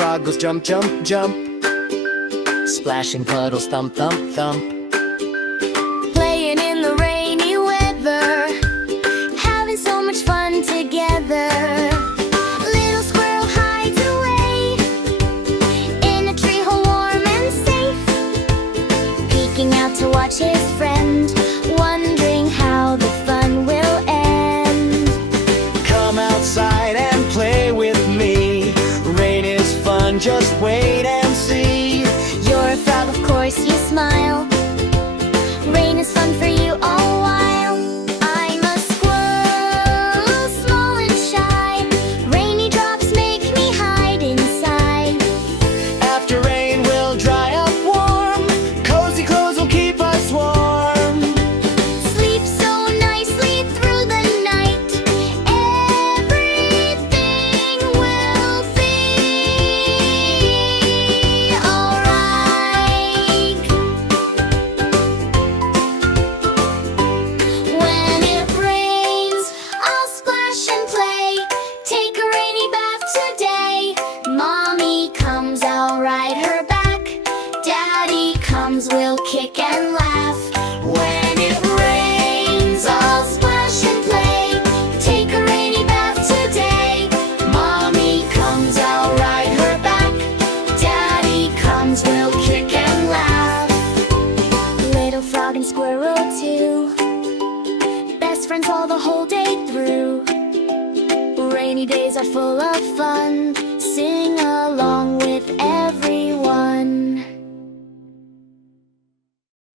frog goes jump, jump, jump. Splashing puddles, thump, thump, thump. Playing in the rainy weather, having so much fun together. Little squirrel hides away in a tree hole warm and safe, peeking out to watch his friend, wondering how the fun will end. Come outside and play with me. Rain is fun, just wait and see. You're a frog, of course you smile. Rain is fun for you all while. I'm a squirrel, small and shy. Rainy drops make me hide inside. After rain we'll dry up warm. Cozy clothes will keep us warm. Sleep so nicely through the night. Everything will be alright. When it rains, I'll splash and play. Take a rainy bath today. Mommy comes, I'll ride her back. Daddy comes, we'll kick and laugh. When it rains, I'll splash and play. Take a rainy bath today. Mommy comes, I'll ride her back. Daddy comes, we'll kick and laugh. Little frog and squirrel too, best friends all the whole day through. Rainy days are full of fun. Sing